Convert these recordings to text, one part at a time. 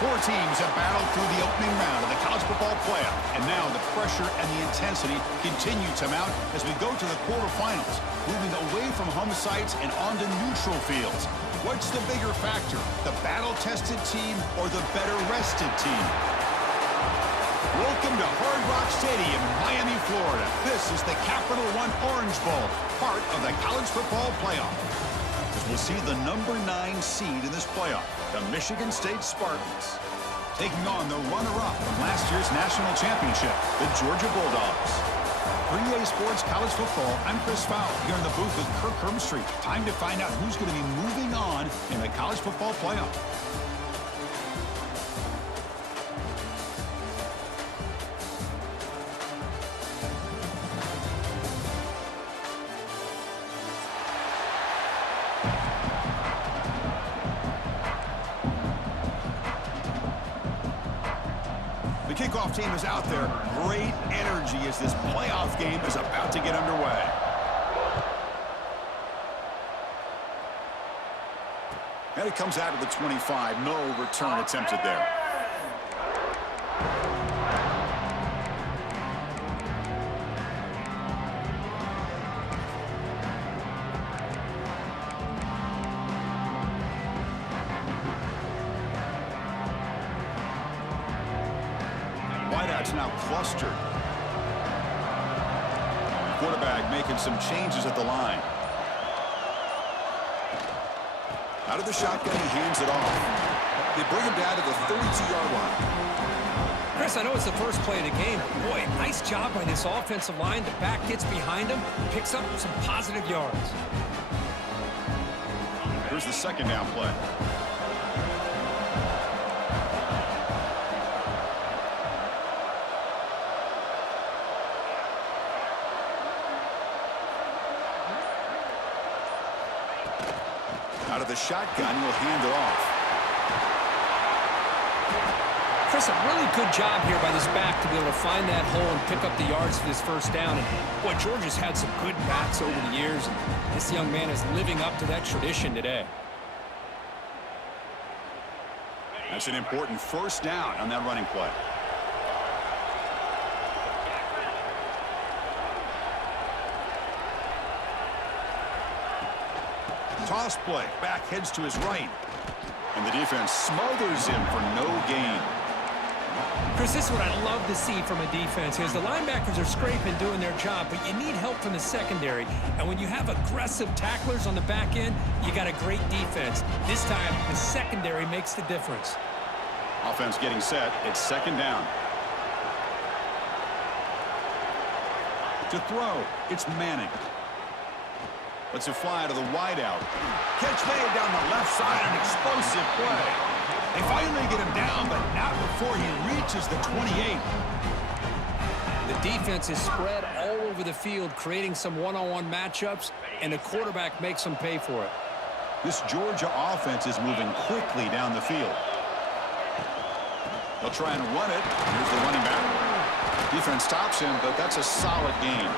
Four teams have battled through the opening round of the college football playoff, and now the pressure and the intensity continue to mount as we go to the quarterfinals, moving away from home sites and onto neutral fields. What's the bigger factor, the battle-tested team or the better-rested team? Welcome to Hard Rock Stadium in Miami, Florida. This is the Capital One Orange Bowl, part of the college football playoff. As we'll see the number 9 seed in this playoff, the Michigan State Spartans, taking on the runner-up from last year's national championship, the Georgia Bulldogs. For EA Sports College Football, I'm Chris Fowler here in the booth with Kirk Hermstreet. Time to find out who's going to be moving on in the college football playoff. The kickoff team is out there. Great energy as this playoff game is about to get underway. And it comes out of the 25. No return attempted there. Wideouts now clustered. Quarterback making some changes at the line. Out of the shotgun, he hands it off. They bring him down to the 32-yard line. Chris, I know it's the first play of the game, but boy, nice job by this offensive line. The back gets behind him, picks up some positive yards. Here's the second down play. Out of the shotgun, he'll hand it off. Chris, a really good job here by this back to be able to find that hole and pick up the yards for this first down. And boy, Georgia's had some good backs over the years, and this young man is living up to that tradition today. That's an important first down on that running play. Toss play. Back heads to his right. And the defense smothers him for no gain. Chris, this is what I love to see from a defense is the linebackers are scraping, doing their job, but you need help from the secondary. And when you have aggressive tacklers on the back end, you got a great defense. This time, the secondary makes the difference. Offense getting set. It's second down. To throw, it's Manning. Lets it fly to the wideout. Catch made down the left side, an explosive play. They finally get him down, but not before he reaches the 28. The defense is spread all over the field, creating some one-on-one matchups, and the quarterback makes them pay for it. This Georgia offense is moving quickly down the field. They'll try and run it. Here's the running back. Defense stops him, but that's a solid gain.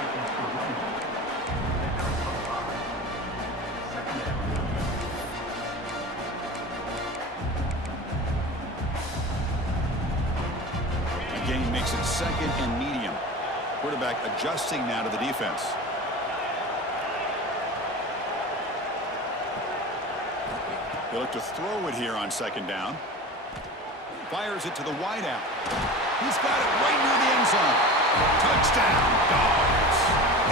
Gain makes it second and medium. Quarterback adjusting now to the defense. They look to throw it here on second down. Fires it to the wideout. He's got it right near the end zone. Touchdown, Dogs,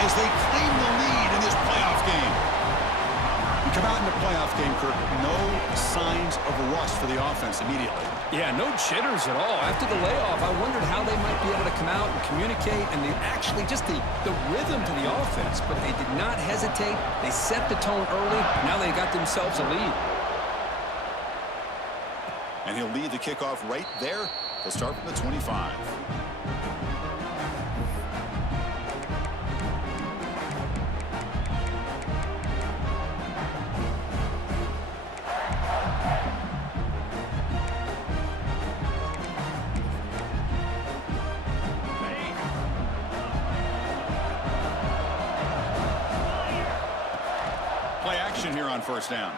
as they claim the lead in this playoff game. You come out in the playoff game, Kirk, no signs of rust for the offense immediately. Yeah, no jitters at all. After the layoff, I wondered how they might be able to come out and communicate and actually just the rhythm to the offense. But they did not hesitate. They set the tone early. Now they got themselves a lead. And he'll lead the kickoff right there. They'll start from the 25. Play action here on first down.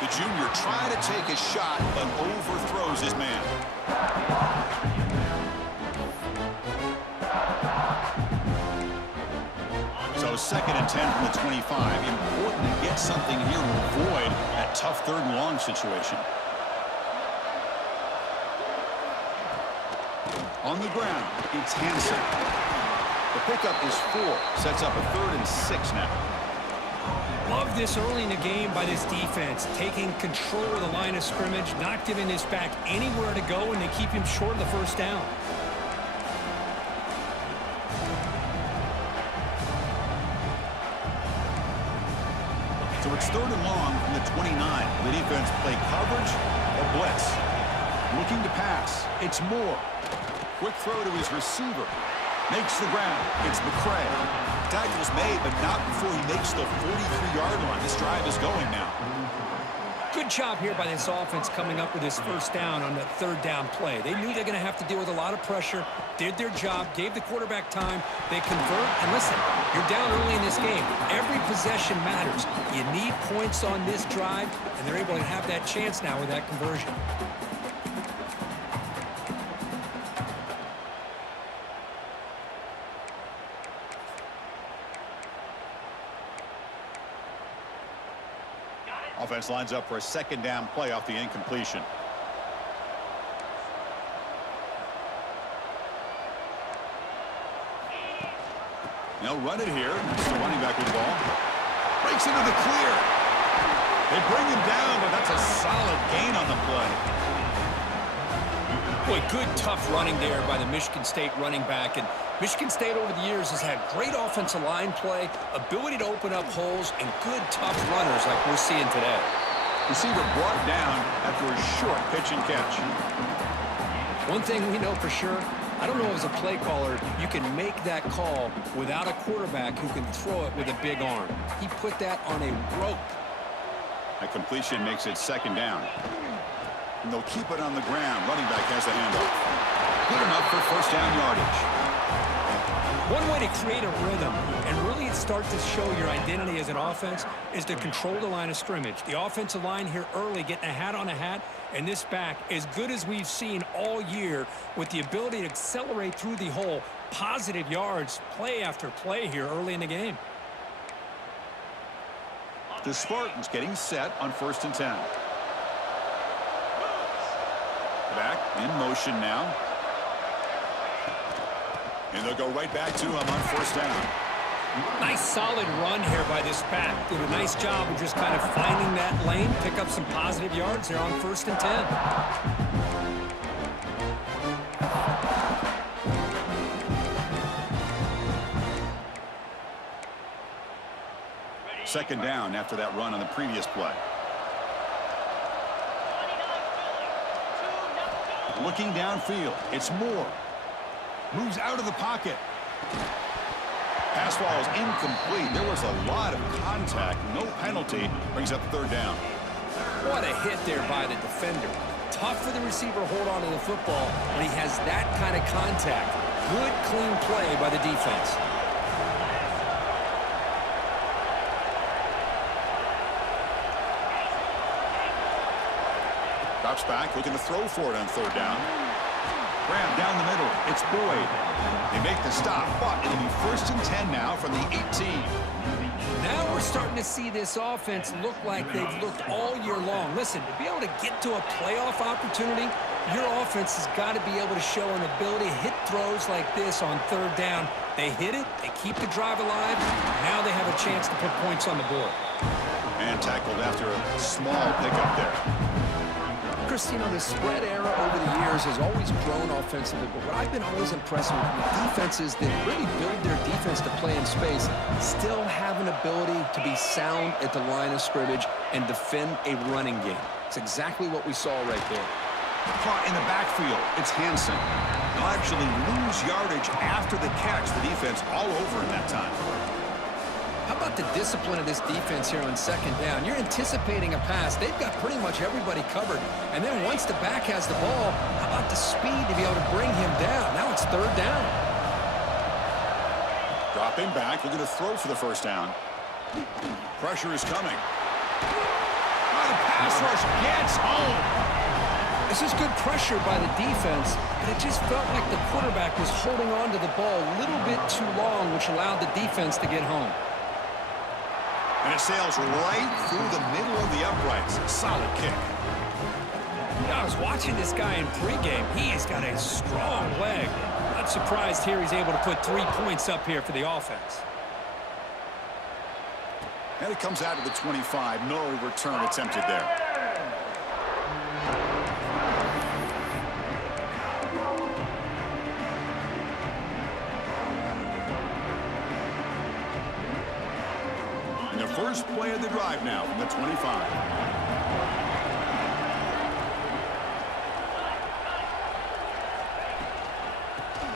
The junior trying to take a shot, but overthrows his man. So 2nd and 10 from the 25. Important to get something here to avoid that tough 3rd and long situation. On the ground, it's Hansen. The pickup is 4. Sets up a 3rd and 6 now. Love this early in the game by this defense, taking control of the line of scrimmage, not giving this back anywhere to go, and they keep him short of the 1st down. So it's 3rd and long from the 29. The defense play coverage or blitz. Looking to pass. It's Moore. Quick throw to his receiver. Makes the ground. It's McCray. Tackle's made, but not before he makes the 43-yard line. This drive is going now. Good job here by this offense coming up with this 1st down on the 3rd down play. They knew they're going to have to deal with a lot of pressure, did their job, gave the quarterback time. They convert, and listen, you're down early in this game. Every possession matters. You need points on this drive, and they're able to have that chance now with that conversion. Offense lines up for a 2nd down play off the incompletion. They'll run it here. It's the running back with the ball. Breaks into the clear. They bring him down, but that's a solid gain on the play. Boy, good, tough running there by the Michigan State running back. And Michigan State over the years has had great offensive line play, ability to open up holes, and good, tough runners like we're seeing today. Receiver brought down after a short pitch and catch. One thing we know for sure, I don't know as a play caller, you can make that call without a quarterback who can throw it with a big arm. He put that on a rope. That completion makes it 2nd down. And they'll keep it on the ground. Running back has the handoff. Good enough for 1st down yardage. One way to create a rhythm and really start to show your identity as an offense is to control the line of scrimmage. The offensive line here early getting a hat on a hat, and this back as good as we've seen all year with the ability to accelerate through the hole. Positive yards, play after play here early in the game. The Spartans getting set on 1st and 10. Back in motion now. And they'll go right back to him on 1st down. Nice solid run here by this back. Did a nice job of just kind of finding that lane, pick up some positive yards there on 1st and 10. 2nd down after that run on the previous play. Looking downfield, it's Moore. Moves out of the pocket. Pass ball is incomplete. There was a lot of contact. No penalty. Brings up 3rd down. What a hit there by the defender. Tough for the receiver to hold on to the football when he has that kind of contact. Good, clean play by the defense. Drops back, looking to throw for it on 3rd down. Graham down the middle. It's Boyd. They make the stop, but it'll be 1st and 10 now from the 18. Now we're starting to see this offense look like they've looked all year long. Listen, to be able to get to a playoff opportunity, your offense has got to be able to show an ability to hit throws like this on 3rd down. They hit it, they keep the drive alive. Now they have a chance to put points on the board. And tackled after a small pickup there. Chris, you know, the spread era over the years has always grown offensively, but what I've been always impressed with defenses that really build their defense to play in space still have an ability to be sound at the line of scrimmage and defend a running game. It's exactly what we saw right there. Caught in the backfield, it's Hansen. They'll actually lose yardage after the catch. The defense all over in that time. How about the discipline of this defense here on 2nd down? You're anticipating a pass. They've got pretty much everybody covered. And then once the back has the ball, how about the speed to be able to bring him down? Now it's 3rd down. Dropping back, looking to throw for the 1st down. Pressure is coming. pass rush gets home. This is good pressure by the defense, but it just felt like the quarterback was holding on to the ball a little bit too long, which allowed the defense to get home. And it sails right through the middle of the uprights. Solid kick. I was watching this guy in pregame. He has got a strong leg. Not surprised here he's able to put 3 points up here for the offense. And it comes out of the 25. No return attempted there. And the first play of the drive now from the 25.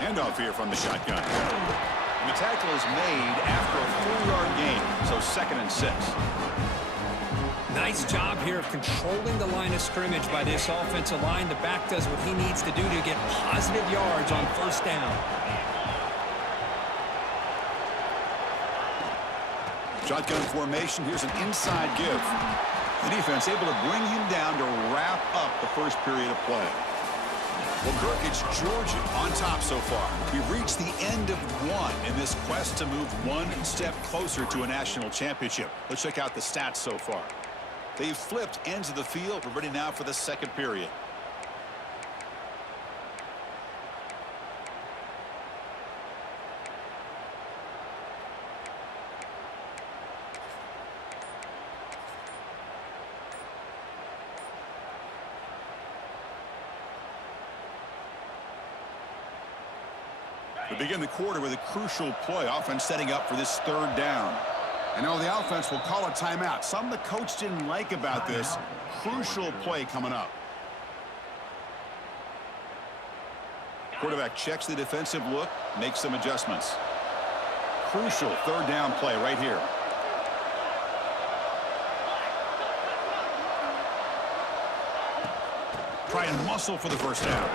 Handoff here from the shotgun. The tackle is made after a 4-yard gain, so 2nd and 6. Nice job here of controlling the line of scrimmage by this offensive line. The back does what he needs to do to get positive yards on 1st down. Shotgun formation. Here's an inside give. The defense able to bring him down to wrap up the first period of play. Well, Kirk, it's Georgia on top so far. We've reached the end of one in this quest to move one step closer to a national championship. Let's check out the stats so far. They've flipped ends of the field. We're ready now for the 2nd period. We begin the quarter with a crucial play. Offense setting up for this 3rd down. And now the offense will call a timeout. Something the coach didn't like about this. Crucial play coming up. Quarterback checks the defensive look, makes some adjustments. Crucial 3rd down play right here. Try and muscle for the 1st down.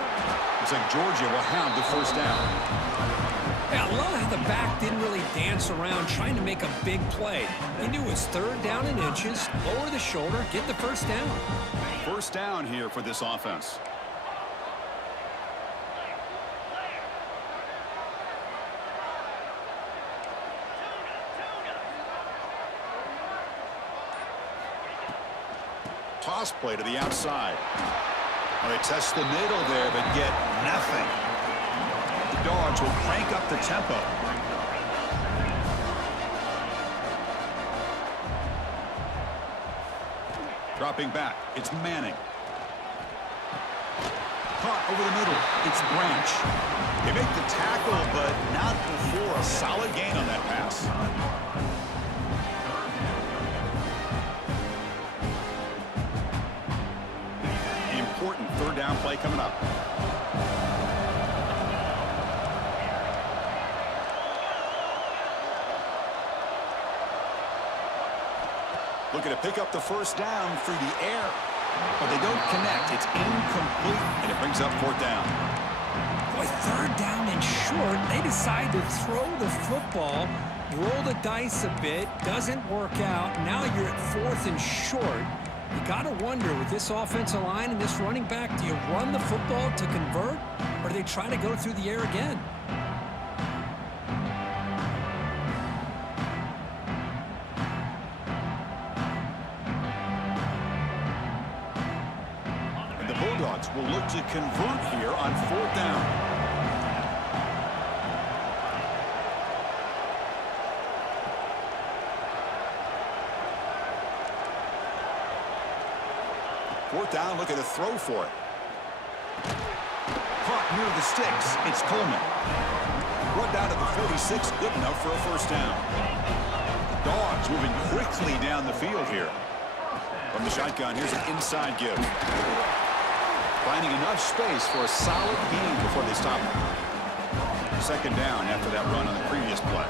Looks like Georgia will have the 1st down. Yeah, I love how the back didn't really dance around trying to make a big play. He knew it was 3rd down in inches, lower the shoulder, get the 1st down. 1st down here for this offense. Toss play to the outside. Well, they test the middle there, but get nothing. The Dogs will crank up the tempo. Dropping back, it's Manning. Caught over the middle, it's Branch. They make the tackle, but not before a solid gain on that pass. Important 3rd down play coming up. Looking to pick up the 1st down through the air. But they don't connect. It's incomplete, and it brings up 4th down. Boy, 3rd down and short. They decide to throw the football, roll the dice a bit. Doesn't work out. Now you're at 4th and short. You got to wonder, with this offensive line and this running back, do you run the football to convert, or do they try to go through the air again? And the Bulldogs will look to convert here on 4th down. Fourth down, look at a throw for it. Caught near the sticks. It's Coleman. Run down to the 46, good enough for a 1st down. The Dogs moving quickly down the field here. From the shotgun, here's an inside give. Finding enough space for a solid gain before they stop him. 2nd down after that run on the previous play.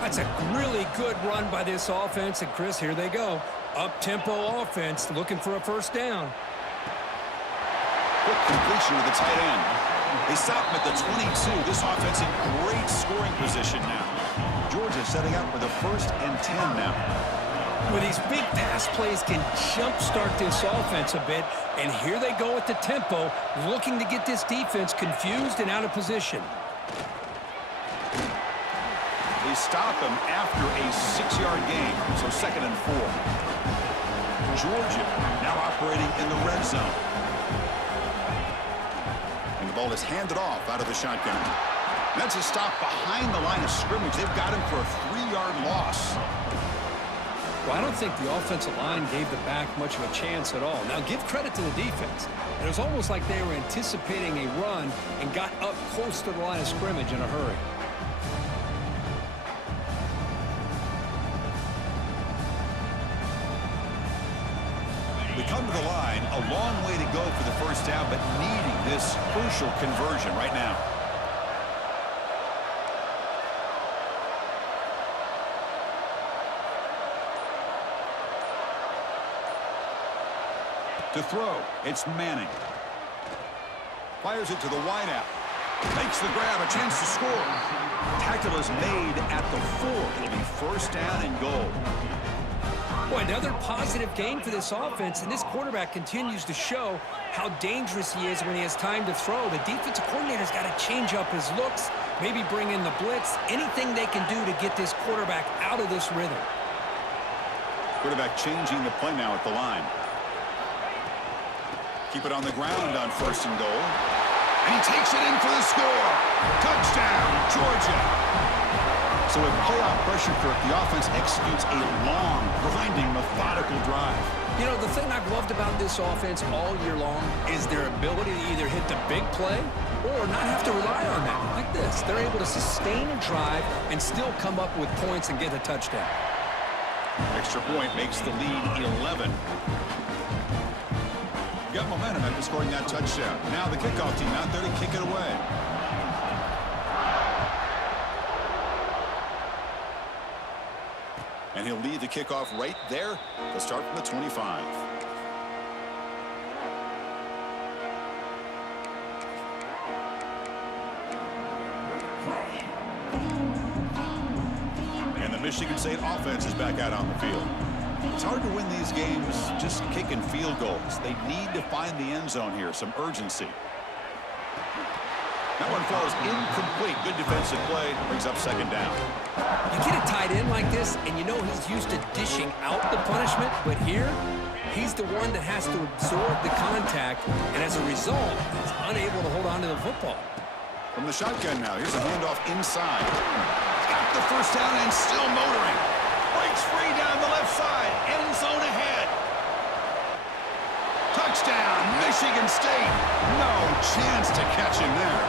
That's a really good run by this offense. And, Chris, here they go. Up-tempo offense looking for a 1st down. Quick completion to the tight end. They stop him at the 22. This offense in great scoring position now. Georgia setting up for the 1st and 10 now. Well, these big pass plays can jumpstart this offense a bit, and here they go at the tempo, looking to get this defense confused and out of position. They stop him after a 6-yard gain, so 2nd and 4. Georgia now operating in the red zone. And the ball is handed off out of the shotgun. That's a stop behind the line of scrimmage. They've got him for a 3-yard loss. Well, I don't think the offensive line gave the back much of a chance at all. Now, give credit to the defense. It was almost like they were anticipating a run and got up close to the line of scrimmage in a hurry. We come to the line, a long way to go for the first down, but needing this crucial conversion right now. To throw, it's Manning. Fires it to the wideout. Makes the grab, a chance to score. Tackle is made at the 4. It'll be first down and goal. Boy, another positive game for this offense, and this quarterback continues to show how dangerous he is when he has time to throw. The defensive coordinator's got to change up his looks, maybe bring in the blitz, anything they can do to get this quarterback out of this rhythm. Quarterback changing the play now at the line. Keep it on the ground on 1st and goal. And he takes it in for the score. Touchdown, Georgia. So with playoff pressure, Kirk, the offense executes a long, grinding, methodical drive. You know, the thing I've loved about this offense all year long is their ability to either hit the big play or not have to rely on that. Like this, they're able to sustain a drive and still come up with points and get a touchdown. Extra point makes the lead 11. Got momentum after scoring that touchdown. Now the kickoff team out there to kick it away. And he'll lead the kickoff right there. They'll start from the 25. And the Michigan State offense is back out on the field. It's hard to win these games just kicking field goals. They need to find the end zone here, some urgency. That one falls incomplete. Good defensive play. Brings up 2nd down. You get a tight end like this, and you know he's used to dishing out the punishment, but here, he's the one that has to absorb the contact, and as a result, he's unable to hold on to the football. From the shotgun now, here's a handoff inside. Got the first down and still motoring. Breaks free down the left side. End zone ahead. Touchdown, Michigan State. No chance to catch him there.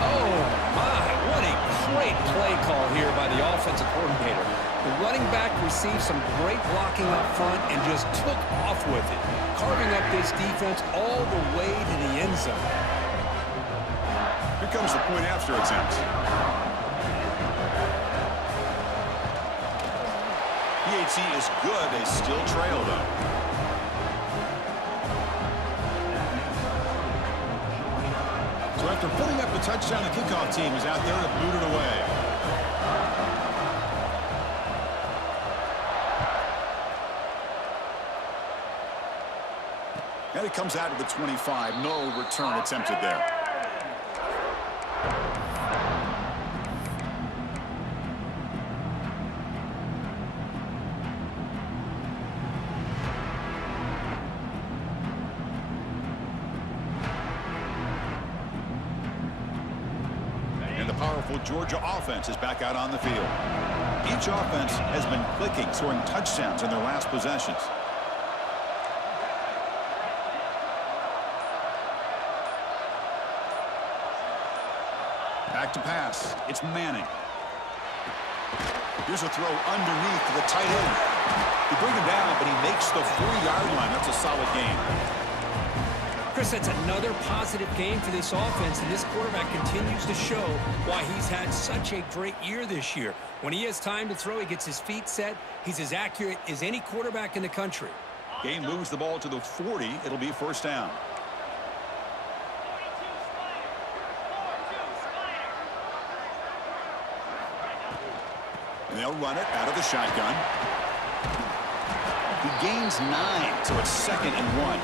Oh, my. What a great play call here by the offensive coordinator. The running back received some great blocking up front and just took off with it, carving up this defense all the way to the end zone. Here comes the point after attempt. PAT is good. They still trail, though. So after putting up the touchdown, the kickoff team is out there to boot it away. And it comes out to the 25. No return attempted there. Powerful Georgia offense is back out on the field. Each offense has been clicking, scoring touchdowns in their last possessions. Back to pass. It's Manning. Here's a throw underneath to the tight end. They bring him down, but he makes the 4-yard line. That's a solid game. Chris, that's another positive game for this offense, and this quarterback continues to show why he's had such a great year this year. When he has time to throw, he gets his feet set. He's as accurate as any quarterback in the country. Game moves the ball to the 40. It'll be first down. And they'll run it out of the shotgun. He gains 9, so it's 2nd and 1.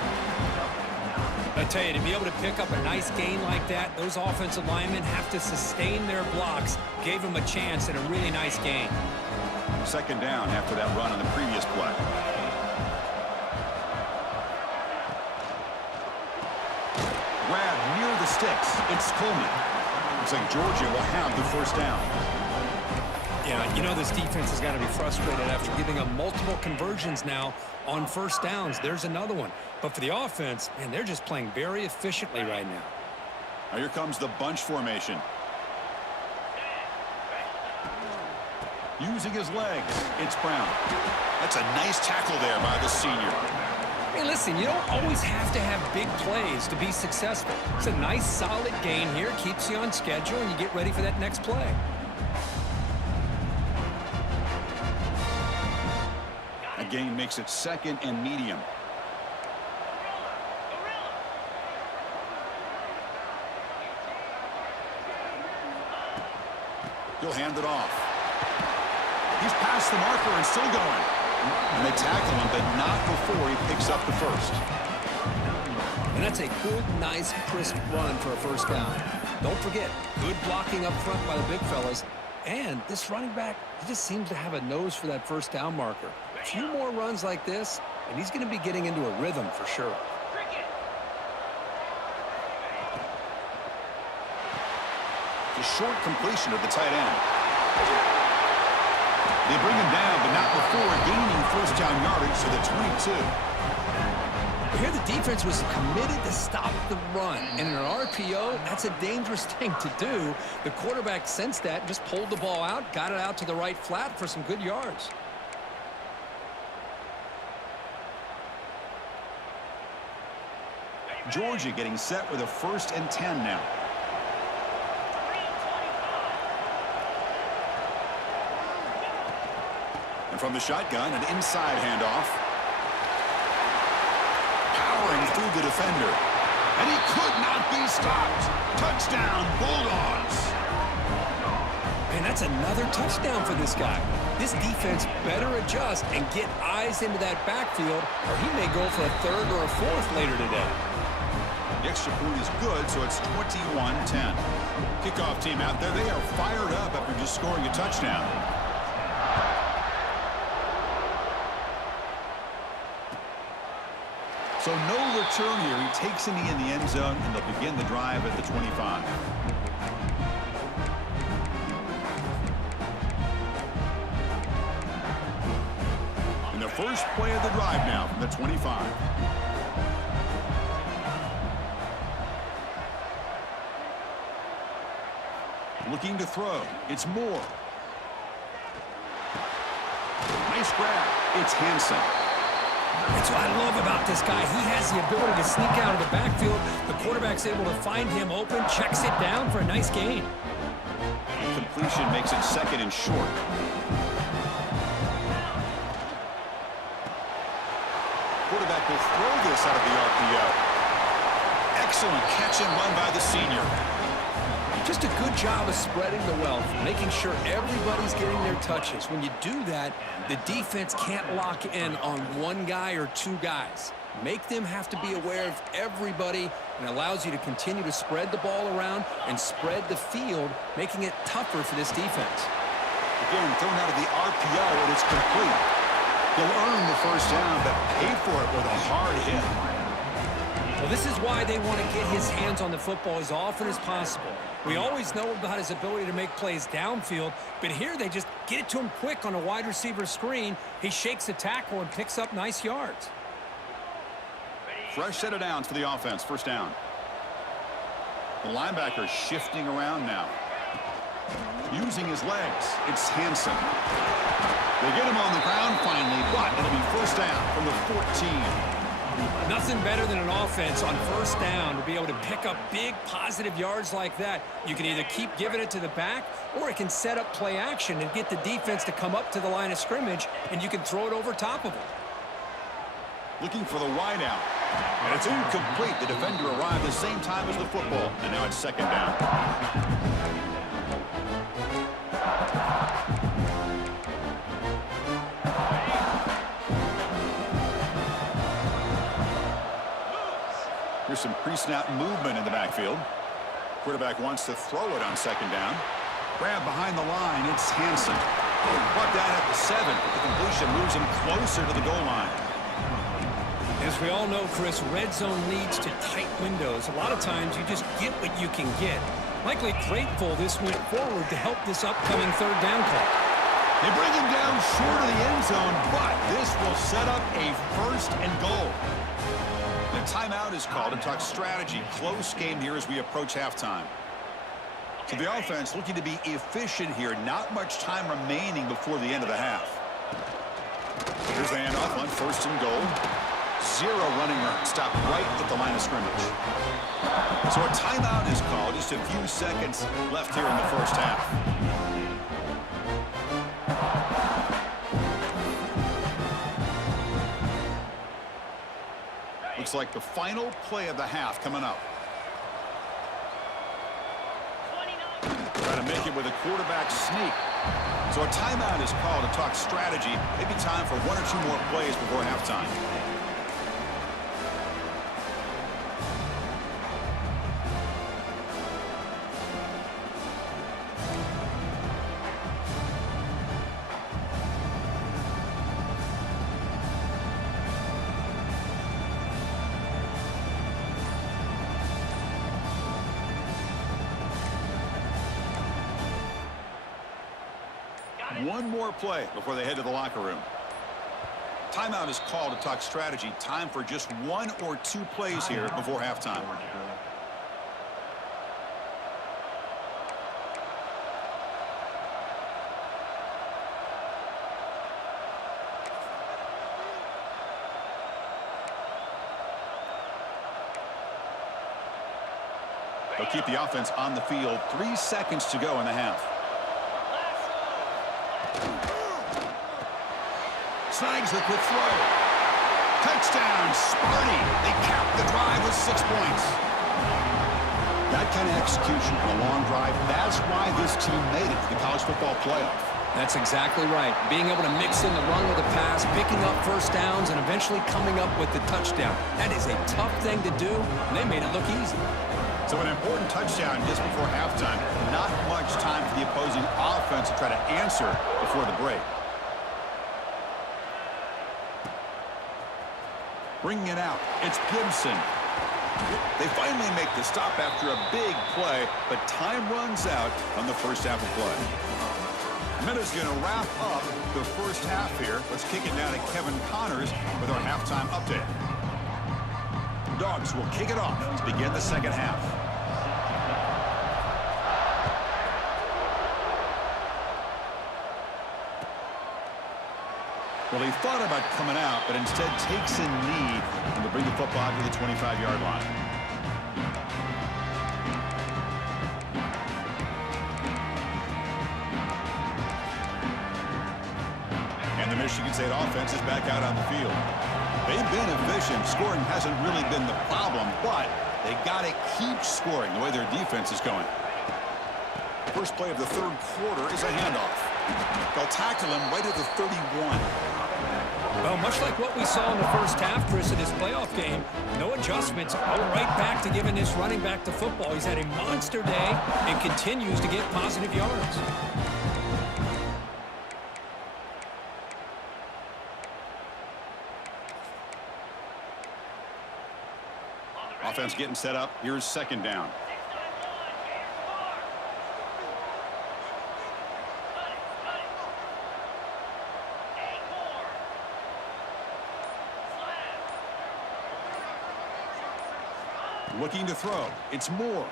I tell you, to be able to pick up a nice gain like that, those offensive linemen have to sustain their blocks. Gave him a chance and a really nice gain. 2nd down after that run on the previous play. Grab near the sticks. It's Coleman. Looks like Georgia will have the 1st down. Yeah, you know this defense has got to be frustrated after giving up multiple conversions now on 1st downs. There's another one. But for the offense, man, they're just playing very efficiently right now. Now here comes the bunch formation. Using his legs, it's Brown. That's a nice tackle there by the senior. Hey, listen, you don't always have to have big plays to be successful. It's a nice, solid gain here. Keeps you on schedule, and you get ready for that next play. That gain makes it 2nd and medium. He'll hand it off. He's past the marker and still going. And they tackle him, but not before he picks up the 1st. And that's a good, nice, crisp run for a 1st down. Don't forget, good blocking up front by the big fellas. And this running back, he just seems to have a nose for that 1st down marker. A few more runs like this, and he's going to be getting into a rhythm for sure. The short completion of the tight end. They bring him down, but not before gaining 1st down yardage to the 22. Here the defense was committed to stop the run. And in an RPO, that's a dangerous thing to do. The quarterback sensed that, just pulled the ball out, got it out to the right flat for some good yards. Georgia getting set with a 1st and 10 now. And from the shotgun, an inside handoff. Powering through the defender. And he could not be stopped. Touchdown, Bulldogs. Man, that's another touchdown for this guy. This defense better adjust and get eyes into that backfield, or he may go for a 3rd or a 4th later today. The extra point is good, so it's 21-10. Kickoff team out there, they are fired up after just scoring a touchdown. So no return here. He takes in the end zone, and they'll begin the drive at the 25. And the first play of the drive now from the 25. Looking to throw. It's Moore. Nice grab. It's Hansen. That's what I love about this guy. He has the ability to sneak out of the backfield. The quarterback's able to find him open, checks it down for a nice gain. Completion makes it 2nd and short. Quarterback will throw this out of the RPO. Excellent catch and run by the senior. Just a good job of spreading the wealth, making sure everybody's getting their touches. When you do that, the defense can't lock in on one guy or 2 guys. Make them have to be aware of everybody, and allows you to continue to spread the ball around and spread the field, making it tougher for this defense. Again, thrown out of the RPO, and it's complete. He'll earn the 1st down, but pay for it with a hard hit. Well, this is why they want to get his hands on the football as often as possible. We always know about his ability to make plays downfield, but here they just get it to him quick on a wide receiver screen. He shakes the tackle and picks up nice yards. Fresh set of downs for the offense. 1st down. The linebacker shifting around now. Using his legs. It's Hansen. They get him on the ground finally, but it'll be 1st down from the 14. Nothing better than an offense on 1st down to be able to pick up big positive yards like that. You can either keep giving it to the back, or it can set up play action and get the defense to come up to the line of scrimmage, and you can throw it over top of them. Looking for the wide out. And it's incomplete. The defender arrived the same time as the football, and now it's 2nd down. some pre-snap movement in the backfield. Quarterback wants to throw it on second down. Grab behind the line. It's Hansen. Brought down at the 7. The completion moves him closer to the goal line. As we all know, Chris, red zone leads to tight windows. A lot of times you just get what you can get. Likely grateful this went forward to help this upcoming third down play. They bring him down short of the end zone, but this will set up a first and goal. The timeout is called to talk strategy. Close game here as we approach halftime. So the offense looking to be efficient here. Not much time remaining before the end of the half. Here's the handoff on first and goal. 0 running room. Stop right at the line of scrimmage. So a timeout is called. Just a few seconds left here in the first half. Looks like the final play of the half coming up. Trying to make it with a quarterback sneak. So a timeout is called to talk strategy. Maybe time for 1 or 2 more plays before halftime. One more play before they head to the locker room. Timeout is called to talk strategy. Time for just 1 or 2 plays here before halftime. They'll keep the offense on the field. 3 seconds to go in the half. Snags it with throw. Touchdown, Sparty. They cap the drive with 6 points. That kind of execution on a long drive, that's why this team made it to the college football playoff. That's exactly right. Being able to mix in the run with the pass, picking up first downs, and eventually coming up with the touchdown. That is a tough thing to do, and they made it look easy. So an important touchdown just before halftime. Not much time for the opposing offense to try to answer before the break. Bringing it out, it's Gibson. They finally make the stop after a big play, but time runs out on the first half of play. Minutes going to wrap up the first half here. Let's kick it down to Kevin Connors with our halftime update. Dogs will kick it off to begin the second half. Well, he thought about coming out, but instead takes a knee and will bring the football to the 25-yard line. And the Michigan State offense is back out on the field. They've been efficient. Scoring hasn't really been the problem, but they got to keep scoring the way their defense is going. First play of the third quarter is a handoff. They'll tackle him right at the 31. Well, much like what we saw in the first half, Chris, in this playoff game, no adjustments. Go right back to giving this running back to football. He's had a monster day and continues to get positive yards. Offense getting set up. Here's second down. Looking to throw. It's Moore.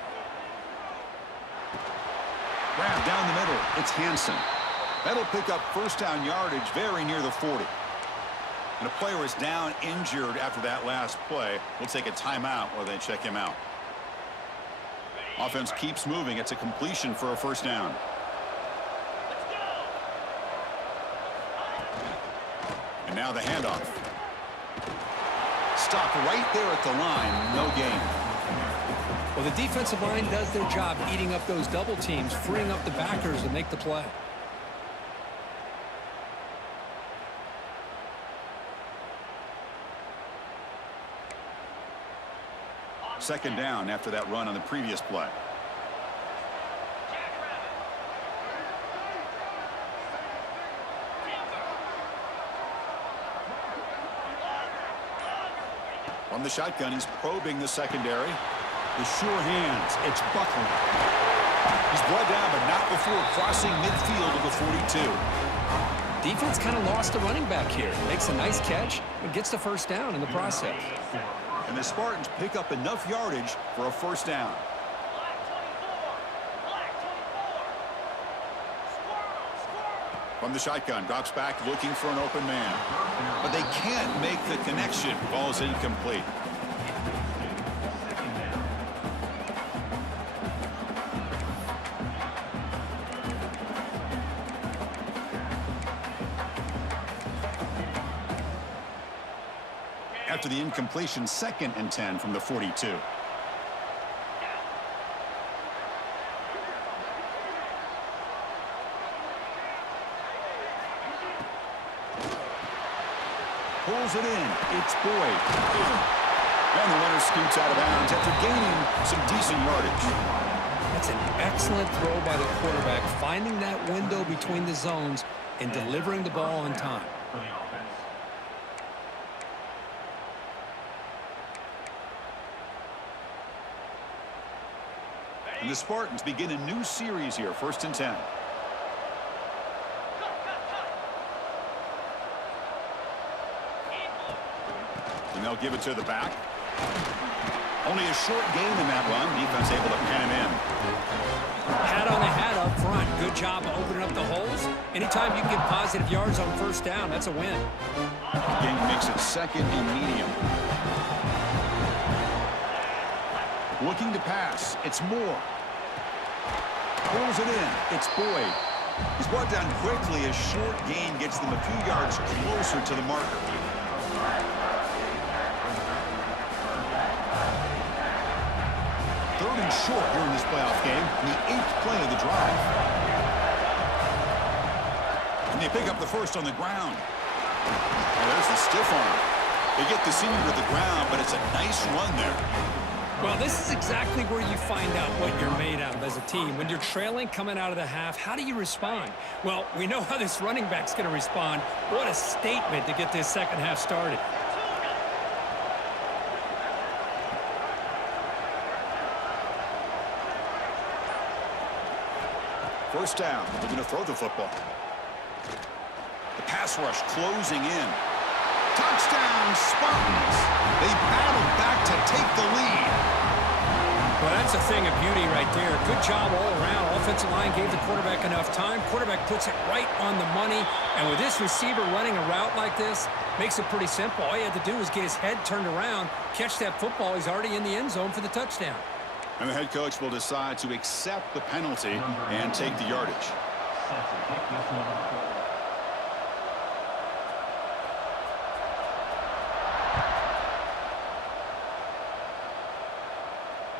Grab down the middle. It's Hansen. That'll pick up first down yardage very near the 40. And a player is down injured after that last play. We'll take a timeout while they check him out. Offense keeps moving. It's a completion for a first down. And now the handoff. Stop right there at the line. No gain. Well, the defensive line does their job eating up those double teams, freeing up the backers to make the play. Second down after that run on the previous play. From the shotgun, he's probing the secondary. The sure hands. It's Buckland. He's brought down, but not before crossing midfield of the 42. Defense kind of lost the running back here. Makes a nice catch and gets the first down in the process. And the Spartans pick up enough yardage for a first down. From the shotgun, drops back looking for an open man. But they can't make the connection. Ball's incomplete. After the incompletion, 2nd and 10 from the 42. Pulls it in. It's Boyd. And the runner scoots out of bounds after gaining some decent yardage. That's an excellent throw by the quarterback, finding that window between the zones and delivering the ball on time. And the Spartans begin a new series here, 1st and 10. And they'll give it to the back. Only a short gain in that run. Defense able to pan him in. Hat on the hat up front. Good job of opening up the holes. Anytime you can get positive yards on first down, that's a win. The game makes it 2nd and medium. Looking to pass. It's Moore. Pulls it in. It's Boyd. He's brought down quickly. A short gain gets them a few yards closer to the marker. Third and short here in this playoff game. The 8th play of the drive. And they pick up the first on the ground. And there's the stiff arm. They get the senior to the ground, but it's a nice run there. Well, this is exactly where you find out what you're made of as a team. When you're trailing coming out of the half, how do you respond? Well, we know how this running back's going to respond. What a statement to get this second half started. First down. They're going to throw the football. The pass rush closing in. Touchdown, Spartans. They battle back to take the lead. Well, that's a thing of beauty right there. Good job all around. Offensive line gave the quarterback enough time. Quarterback puts it right on the money. And with this receiver running a route like this, makes it pretty simple. All you had to do was get his head turned around, catch that football. He's already in the end zone for the touchdown. And the head coach will decide to accept the penalty and take the yardage.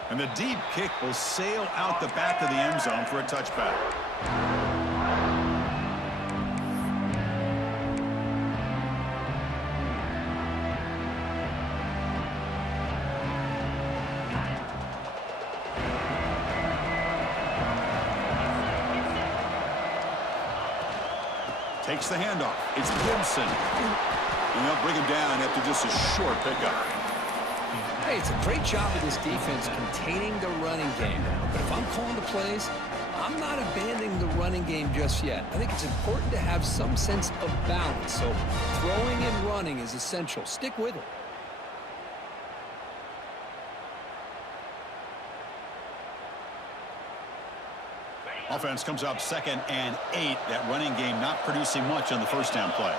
And the deep kick will sail out the back of the end zone for a touchback. Takes the handoff. It's Gibson. And they'll bring him down after just a short pickup. Hey, it's a great job of this defense containing the running game. But if I'm calling the plays, I'm not abandoning the running game just yet. I think it's important to have some sense of balance. So throwing and running is essential. Stick with it. Offense comes up 2nd and 8. That running game not producing much on the first down play.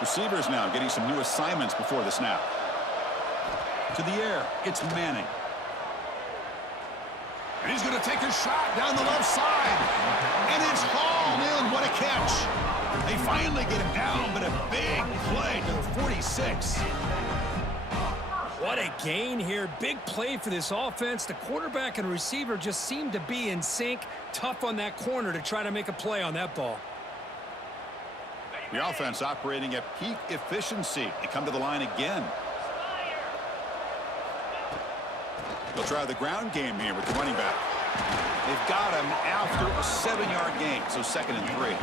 Receivers now getting some new assignments before the snap. To the air, it's Manning. And he's going to take a shot down the left side. And it's hauled in. What a catch. They finally get him down, but a big play to the 46. What a gain here. Big play for this offense. The quarterback and receiver just seem to be in sync. Tough on that corner to try to make a play on that ball. The offense operating at peak efficiency. They come to the line again. They'll try the ground game here with the running back. They've got him after a 7-yard gain, so 2nd and 3.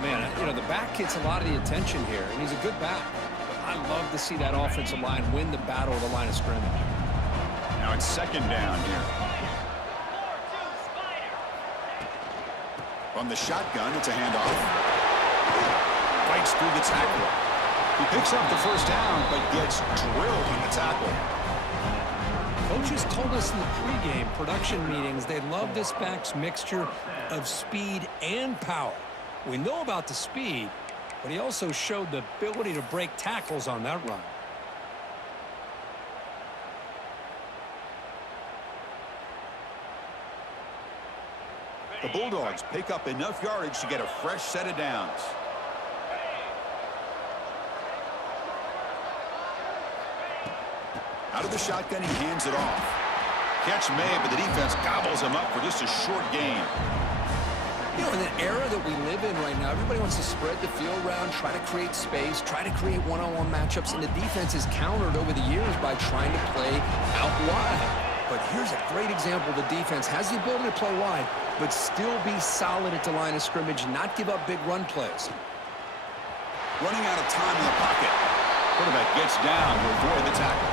Man, you know, the back gets a lot of the attention here, and he's a good back. But I love to see that offensive line win the battle of the line of scrimmage. Now it's 2nd down here. From the shotgun, it's a handoff. Fights through the tackle. He picks up the first down, but gets drilled on the tackle. Coaches told us in the pregame production meetings they love this back's mixture of speed and power. We know about the speed, but he also showed the ability to break tackles on that run. The Bulldogs pick up enough yardage to get a fresh set of downs. Out of the shotgun, he hands it off. Catch made, but the defense gobbles him up for just a short gain. You know, in the era that we live in right now, everybody wants to spread the field around, try to create space, try to create one-on-one matchups, and the defense is countered over the years by trying to play out wide. But here's a great example. The defense has the ability to play wide, but still be solid at the line of scrimmage, not give up big run plays. Running out of time in the pocket. Quarterback gets down to avoid the tackle.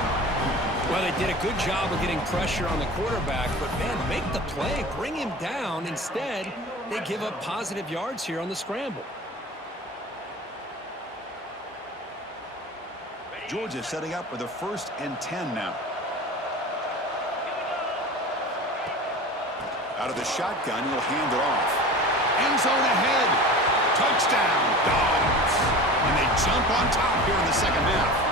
Well, they did a good job of getting pressure on the quarterback, but, man, make the play, bring him down. Instead, they give up positive yards here on the scramble. Georgia setting up for the 1st and 10 now. Out of the shotgun, he'll hand it off. End zone ahead. Touchdown, Dogs. And they jump on top here in the 2nd half.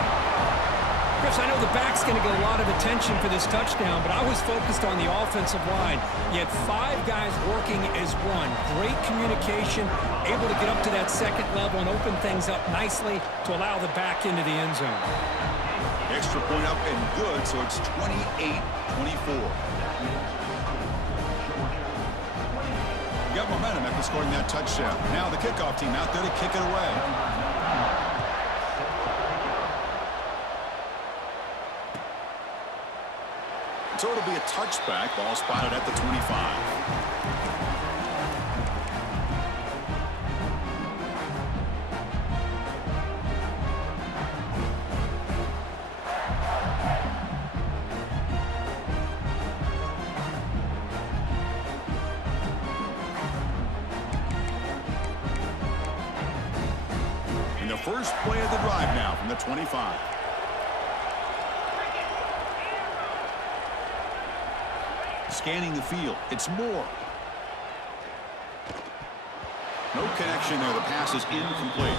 Chris, I know the back's going to get a lot of attention for this touchdown, but I was focused on the offensive line. You had 5 guys working as one. Great communication, able to get up to that 2nd level and open things up nicely to allow the back into the end zone. Extra point up and good, so it's 28-24. Got momentum after scoring that touchdown. Now the kickoff team out there to kick it away. So it'll be a touchback. Ball spotted at the 25. And the first play of the drive now from the 25. Scanning the field. It's Moore. No connection there. The pass is incomplete.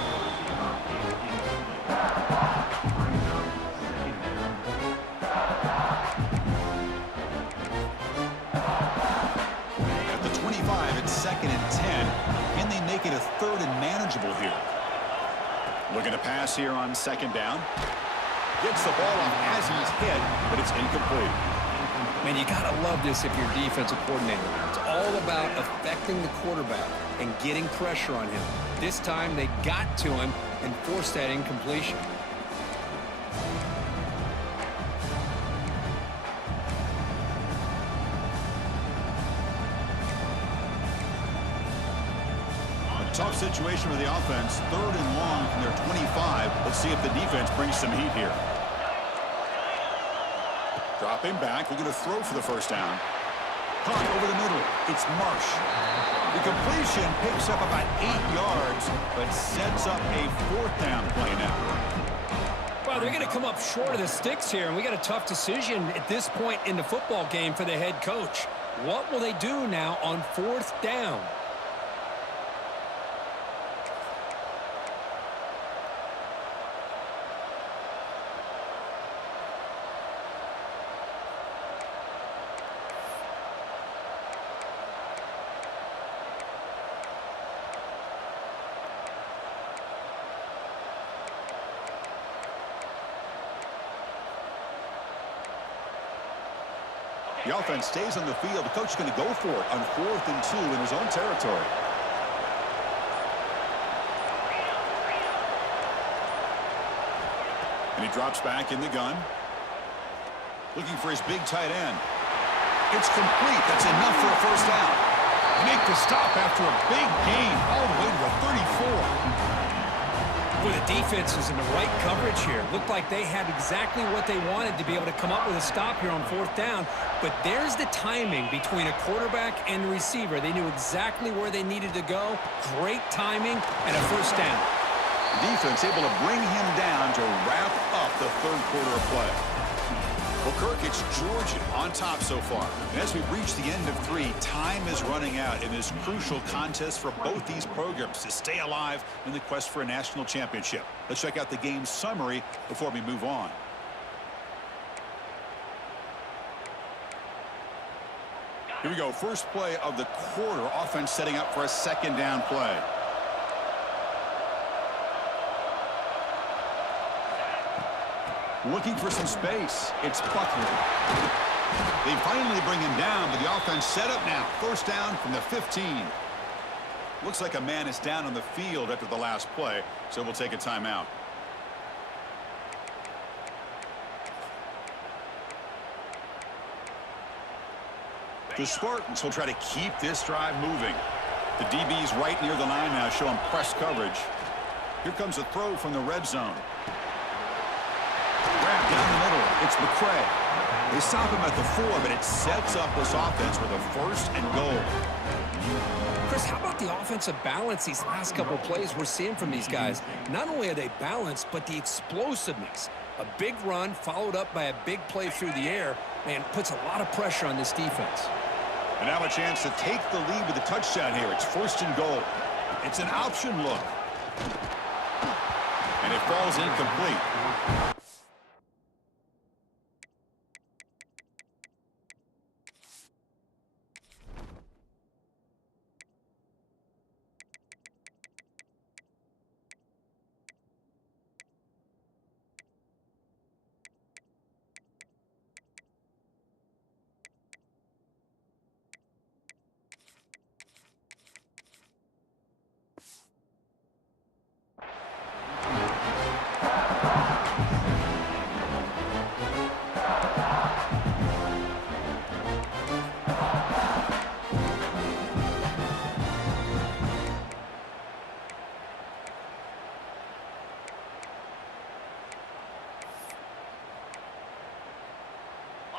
At the 25, it's 2nd and 10. Can they make it a 3rd and manageable here? Looking to pass here on 2nd down. Gets the ball off as he's hit, but it's incomplete. Man, you got to love this if you're defensive coordinator. It's all about affecting the quarterback and getting pressure on him. This time they got to him and forced that incompletion. A tough situation for the offense. 3rd and long from their 25. Let's see if the defense brings some heat here. Dropping back, looking to throw for the first down. Punt over the middle. It's Marsh. The completion picks up about 8 yards, but sets up a 4th down play now. Well, they're going to come up short of the sticks here, and we got a tough decision at this point in the football game for the head coach. What will they do now on 4th down? The offense stays on the field. The coach is going to go for it on 4th and 2 in his own territory. And he drops back in the gun. Looking for his big tight end. It's complete. That's enough for a first down. They make the stop after a big gain all the way to the 34. Well, the defense was in the right coverage here. Looked like they had exactly what they wanted to be able to come up with a stop here on fourth down. But there's the timing between a quarterback and the receiver. They knew exactly where they needed to go. Great timing and a first down. Defense able to bring him down to wrap up the third quarter of play. Well, Kirk, it's Georgia on top so far. And as we reach the end of 3, time is running out in this crucial contest for both these programs to stay alive in the quest for a national championship. Let's check out the game's summary before we move on. Here we go. First play of the quarter. Offense setting up for a second down play. Looking for some space. It's Buckner. They finally bring him down, but the offense set up now. First down from the 15. Looks like a man is down on the field after the last play, so we'll take a timeout. The Spartans will try to keep this drive moving. The DB's right near the line now, showing press coverage. Here comes a throw from the red zone. Wrapped down the middle. It's McCray. They stop him at the 4, but it sets up this offense with a first and goal. Chris, how about the offensive balance these last couple plays we're seeing from these guys? Not only are they balanced, but the explosiveness. A big run followed up by a big play through the air, man, puts a lot of pressure on this defense. And now a chance to take the lead with a touchdown here. It's first and goal. It's an option look. And it falls incomplete.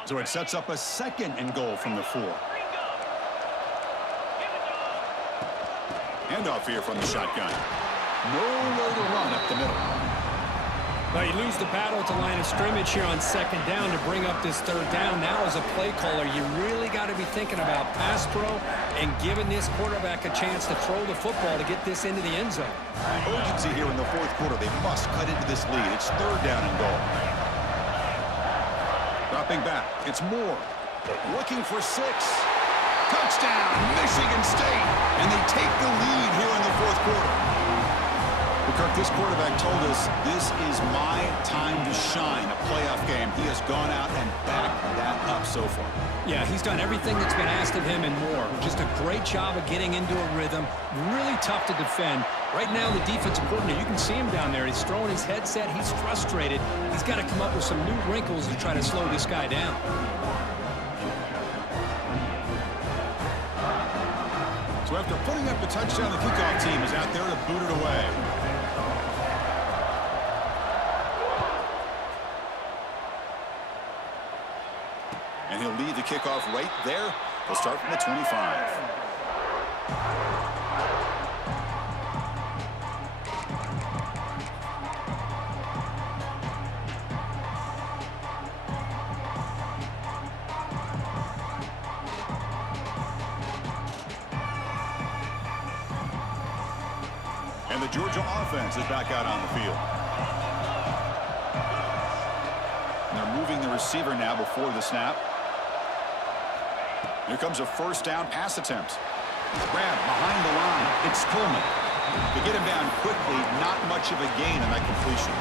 So it sets up a second and goal from the 4. Handoff here from the shotgun. Nowhere to run up the middle. Now you lose the battle at the line of scrimmage here on second down to bring up this third down. Now as a play caller, you really got to be thinking about pass pro and giving this quarterback a chance to throw the football to get this into the end zone. Urgency here in the fourth quarter. They must cut into this lead. It's third down and goal. Dropping back. It's Moore. Looking for 6. Touchdown, Michigan State. And they take the lead here in the fourth quarter. Well, Kirk, this quarterback told us this is my time to shine, a playoff game. He has gone out and backed that up so far. Yeah, he's done everything that's been asked of him and more. Just a great job of getting into a rhythm. Really tough to defend. Right now, the defensive coordinator, you can see him down there. He's throwing his headset. He's frustrated. He's got to come up with some new wrinkles to try to slow this guy down. So after putting up the touchdown, the kickoff team is out there to boot it away. And he'll lead the kickoff right there. He'll start from the 25. And the Georgia offense is back out on the field. And they're moving the receiver now before the snap. Here comes a first down pass attempt. Grab behind the line. It's Coleman. To get him down quickly, not much of a gain on that completion.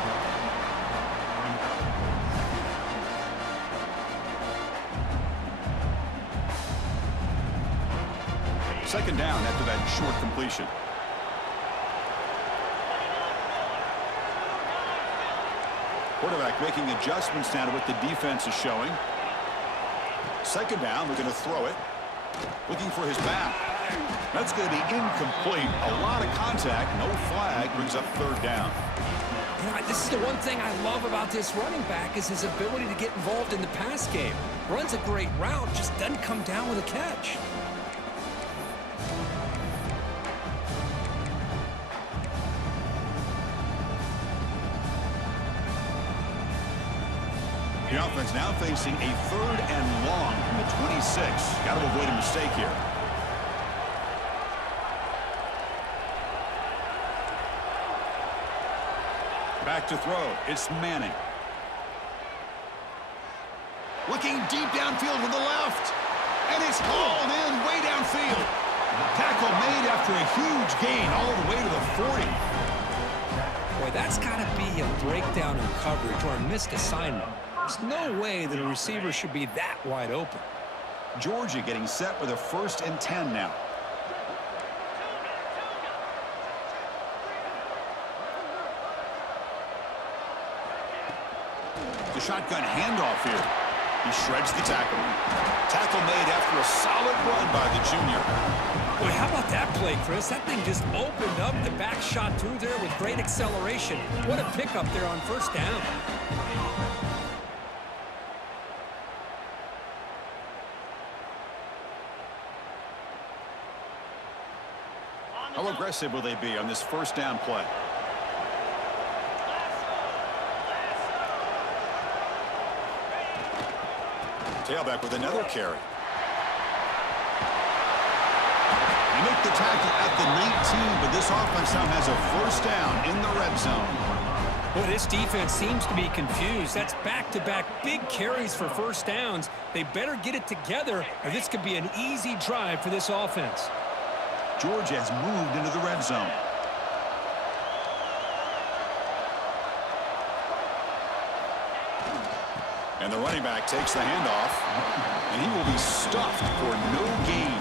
Second down after that short completion. Quarterback making adjustments now to what the defense is showing. Second down, we're going to throw it. Looking for his back. That's going to be incomplete. A lot of contact, no flag, brings up third down. This is the one thing I love about this running back is his ability to get involved in the pass game. Runs a great route, just doesn't come down with a catch. The offense now facing a third and long from the 26. Got to avoid a mistake here. Back to throw. It's Manning. Looking deep downfield with the left. And it's hauled in way downfield. Tackle made after a huge gain all the way to the 40. Boy, that's got to be a breakdown in coverage or a missed assignment. There's no way that a receiver should be that wide open. Georgia getting set with a 1st and 10 now. The shotgun handoff here. He shreds the tackle. Tackle made after a solid run by the junior. Boy, how about that play, Chris? That thing just opened up. The back shot through there with great acceleration. What a pickup there on first down. How aggressive will they be on this first down play? Tailback with another carry. They make the tackle at the 19, but this offense now has a first down in the red zone. Boy, this defense seems to be confused. That's back-to-back big carries for first downs. They better get it together, or this could be an easy drive for this offense. Georgia has moved into the red zone. And the running back takes the handoff, and he will be stuffed for no gain.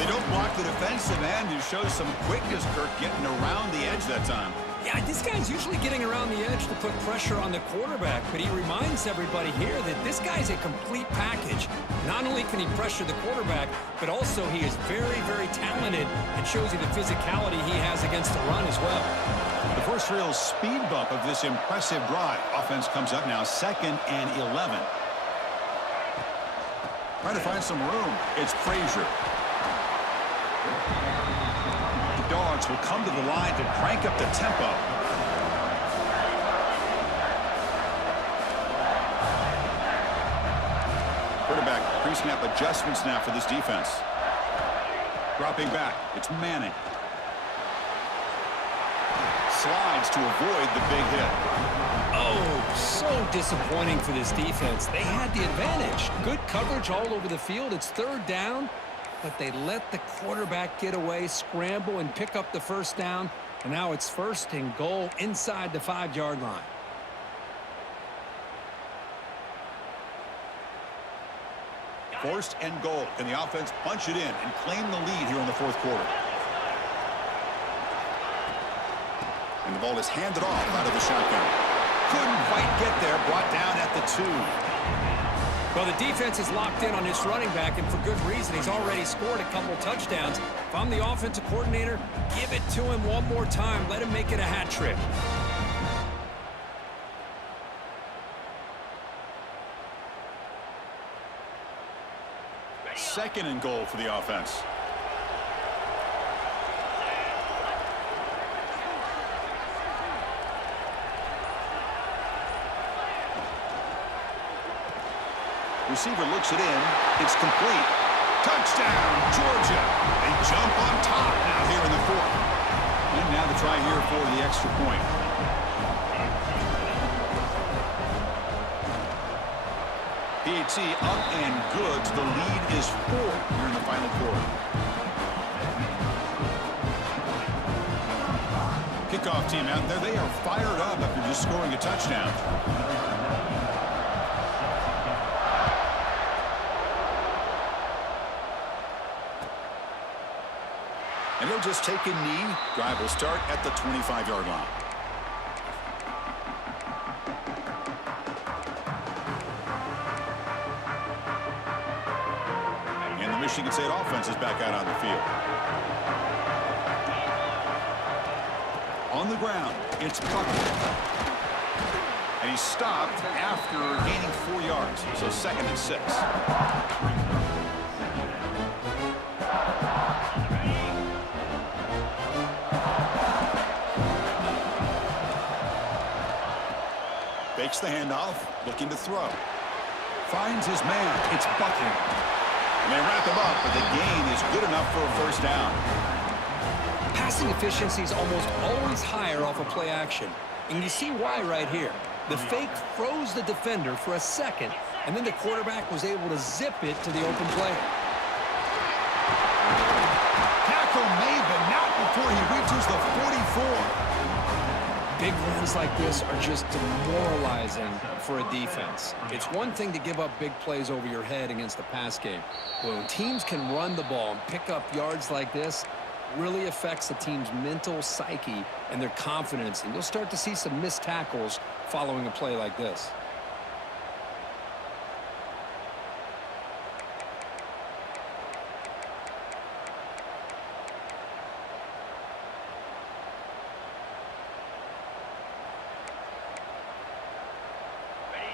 They don't block the defensive end, who shows some quickness, Kirk, getting around the edge that time. Yeah, this guy's usually getting around the edge to put pressure on the quarterback, but he reminds everybody here that this guy's a complete package. Not only can he pressure the quarterback, but also he is very, very talented and shows you the physicality he has against the run as well. The first real speed bump of this impressive drive. Offense comes up now 2nd and 11. Trying to find some room. It's Frazier. The Dogs will come to the line to crank up the tempo. Quarterback creasing up adjustments now for this defense. Dropping back. It's Manning. Slides to avoid the big hit. Oh, so disappointing for this defense. They had the advantage. Good coverage all over the field. It's third down, but they let the quarterback get away, scramble, and pick up the first down. And now it's 1st and goal inside the 5-yard line. First and goal. Can the offense punch it in and claim the lead here in the 4th quarter? And the ball is handed off out of the shotgun. Couldn't quite get there. Brought down at the 2. Well, the defense is locked in on this running back, and for good reason. He's already scored a couple touchdowns. If I'm the offensive coordinator, give it to him one more time. Let him make it a hat trick. Second and goal for the offense. Receiver looks it in. It's complete. Touchdown, Georgia. They jump on top now here in the 4th. And now the try here for the extra point. PAT up and good. The lead is 4 here in the final quarter. Kickoff team out there. They are fired up after just scoring a touchdown. And they'll just take a knee. Drive will start at the 25-yard line. you can say an offense is back out on the field. On the ground, it's Buckner. And he's stopped after gaining 4 yards, so 2nd and 6. Fakes the handoff, looking to throw. Finds his man. It's Buckner. And they wrap him up, but the gain is good enough for a first down. Passing efficiency is almost always higher off of play action. And you see why right here. The fake froze the defender for a second, and then the quarterback was able to zip it to the open player. Tackle made, but not before he reaches the 44. Big runs like this are just demoralizing for a defense. It's one thing to give up big plays over your head against the pass game. But when teams can run the ball and pick up yards like this, really affects the team's mental psyche and their confidence. And you'll start to see some missed tackles following a play like this.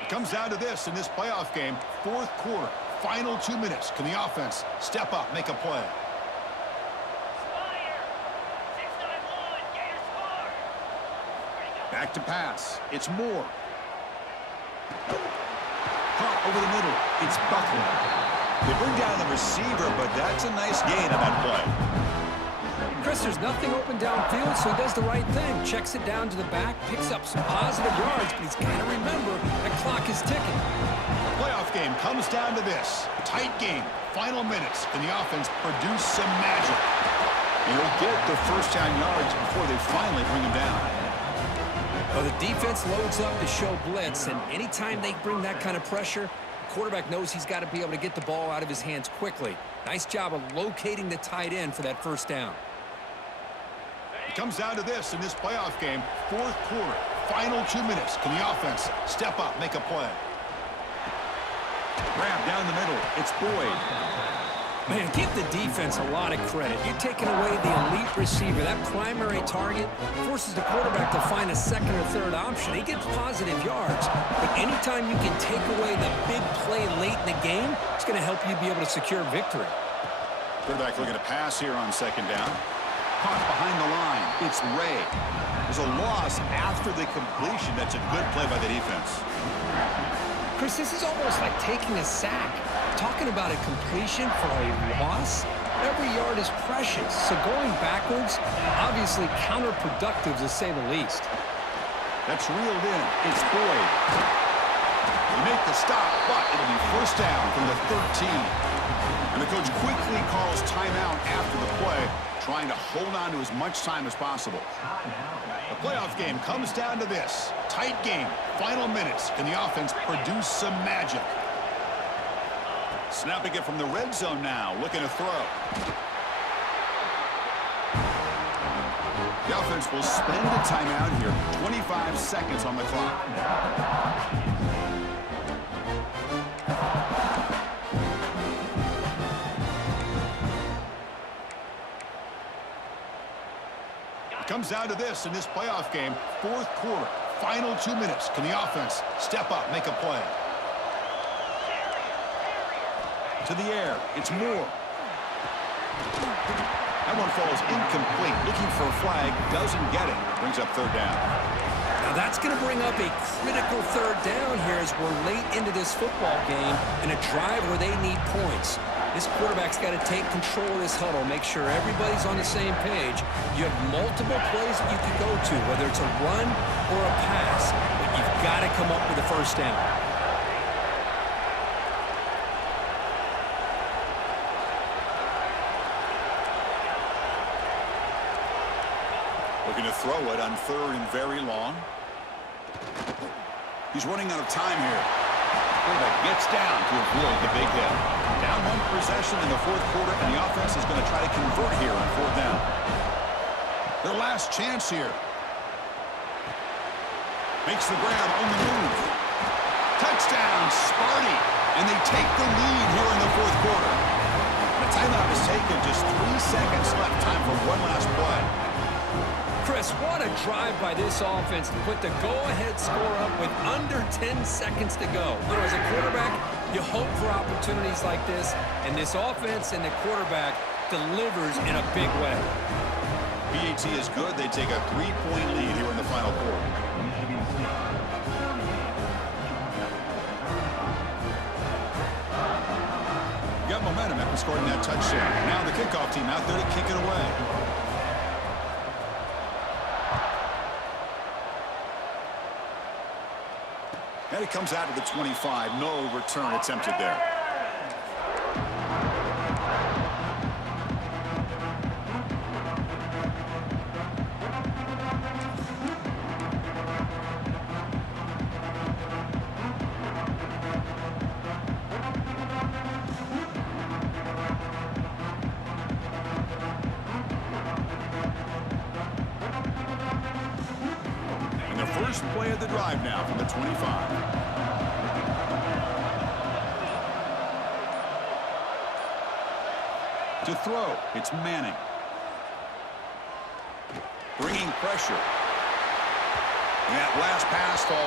Comes down to this in this playoff game. 4th quarter, final 2 minutes. Can the offense step up, make a play? Back to pass. It's Moore. Caught over the middle. It's Buckner. They bring down the receiver, but that's a nice gain on that play. Chris, there's nothing open downfield, so he does the right thing. Checks it down to the back, picks up some positive yards, but he's got to remember that clock is ticking. The playoff game comes down to this. Tight game. Final minutes. Can the offense produce some magic? And he'll get the first down yards before they finally bring him down. Well, the defense loads up to show blitz, and anytime they bring that kind of pressure, the quarterback knows he's got to be able to get the ball out of his hands quickly. Nice job of locating the tight end for that first down. It comes down to this in this playoff game. 4th quarter, final 2 minutes. Can the offense step up, make a play? Grab down the middle. It's Boyd. Man, give the defense a lot of credit. You're taking away the elite receiver. That primary target forces the quarterback to find a 2nd or 3rd option. He gets positive yards. But anytime you can take away the big play late in the game, it's going to help you be able to secure victory. Quarterback looking to pass here on 2nd down. Caught behind the line. It's Ray. There's a loss after the completion. That's a good play by the defense. Chris, this is almost like taking a sack. Talking about a completion for a loss, every yard is precious. So going backwards, obviously counterproductive to say the least. That's reeled in. It's Boyd. They make the stop, but it'll be first down from the 13. And the coach quickly calls timeout after the play, trying to hold on to as much time as possible. The playoff game comes down to this. Tight game, final minutes. Can the offense produce some magic? Snapping it from the red zone now, looking to throw. The offense will spend a timeout here. 25 seconds on the clock. It comes down to this in this playoff game. 4th quarter, final 2 minutes. Can the offense step up, make a play? To the air, it's Moore. That one falls incomplete. Looking for a flag, doesn't get it. Brings up 3rd down. Now that's going to bring up a critical 3rd down here as we're late into this football game in a drive where they need points. This quarterback's got to take control of this huddle, make sure everybody's on the same page. You have multiple plays that you can go to, whether it's a run or a pass, but you've got to come up with a first down. Looking to throw it on 3rd and very long. He's running out of time here. Quarterback gets down to avoid the big hit. Down 1 possession in the 4th quarter, and the offense is going to try to convert here on 4th down. Their last chance here. Makes the grab on the move. Touchdown, Sparty. And they take the lead here in the 4th quarter. The Timeout is taken. Just 3 seconds left. Time for one last play. Chris, what a drive by this offense to put the go-ahead score up with under 10 seconds to go. You know, as a quarterback, you hope for opportunities like this, and this offense and the quarterback delivers in a big way. PAT is good. They take a 3-point lead here in the final quarter. Got momentum after scoring that touchdown. Now the kickoff team out there to kick it away. And it comes out to the 25. No return attempted there. And the first play of the drive now from the 25. To throw, it's Manning. Bringing pressure. And that last pass falls.